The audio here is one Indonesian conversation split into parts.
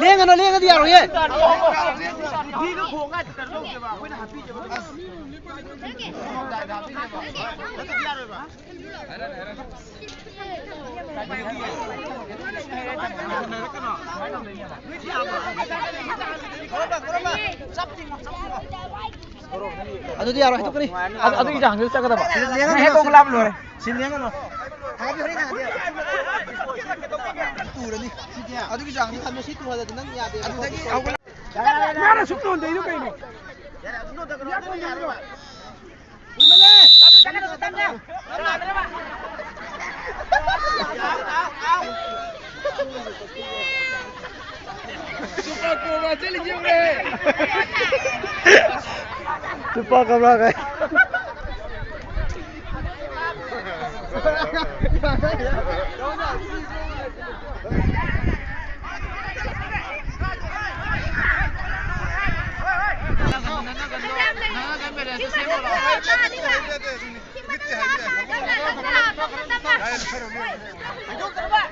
Liang ano liang dia orang ye. Aduh dia orang itu kan ni. Aduh kita jangan bisa kata pak. Ini kau ngelap loh. Sini yang mana? Aduh kita jangan kami situ ada tenang ya. Aduh lagi. Mana suku tu itu kaini. Lupa kamera kayak.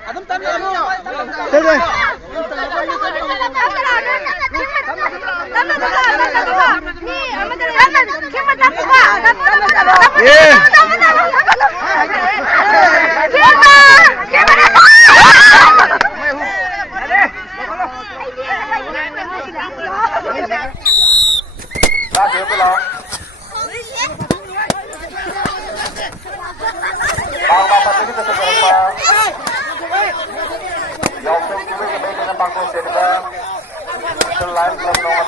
Adam tanya kamu. Selain pengumuman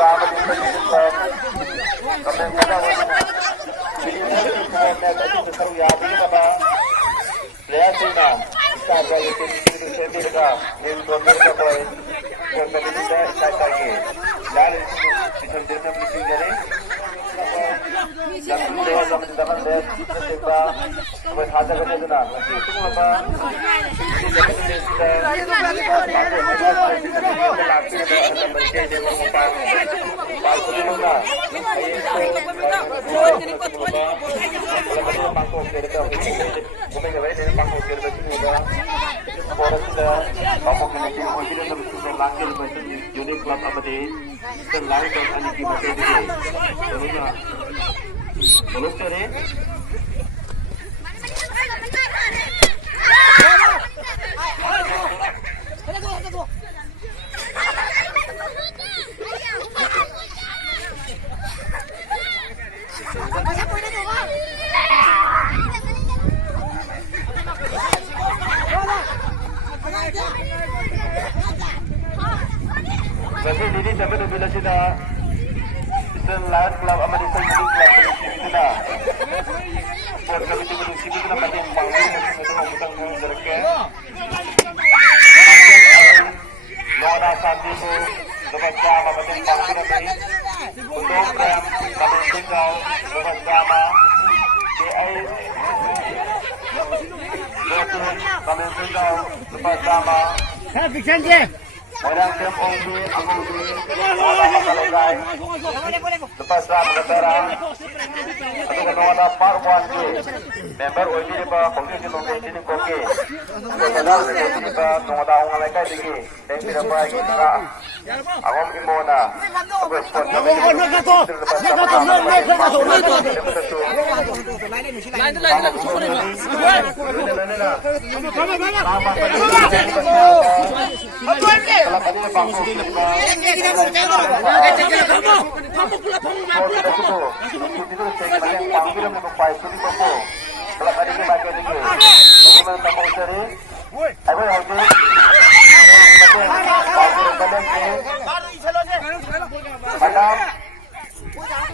Kasi dini sabi na bila sila isang lahat club ama di isang club sila. Buat kami tu belum sibuk nak pakai panggung macam tu orang utang orang derke. Lora sandi tu lepas sama pakai panggung ni. Untuk kami tinggal lepas sama. AI kami tinggal lepas sama. Happy Sunday. Orang kampung tu, anggung tu, orang kalau gay, lepas dah berketeran, atau kalau ada parwan tu, member OIB ni bah, kongi kita kongi ini kongi, kalau kita kita ada orang lain kaya lagi, dan kita boleh kita, anggung imbona, apa sport kami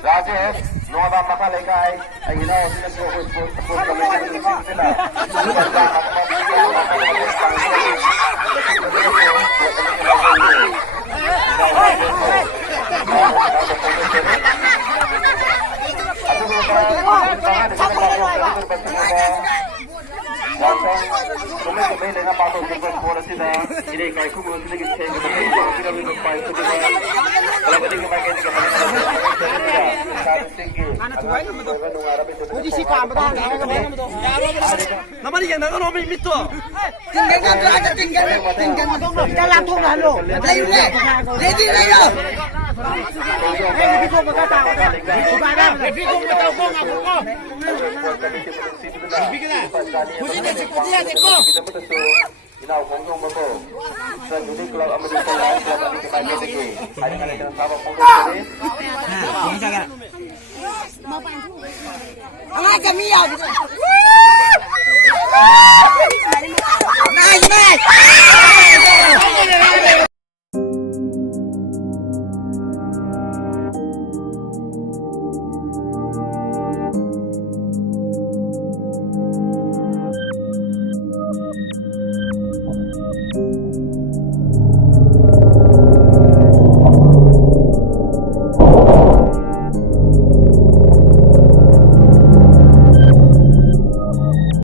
Rajesh, Noda masa lekai, ayina osine pro kami sila. Kung may napasok ng pagpura sila, hindi kayo kumuha sila kasi kayo kung pinag-upay sa sila. Wala ba din kapag hindi ka Pwede si Kama dah. Nama dia nak orang itu. Tinggal kan ada tinggal dalam tu dah lo. Lagi ni. Ready ready. Kita berkata. Sekarang kita tahu kau ngaku kau. Kita. Puji dia sekolah dia kau. Inaw kung yung bago sa Unique Club American Club at Ikipanya Diki. Ano nga lang ang sabang kong gawin? Ang kami yan! Nice, nice!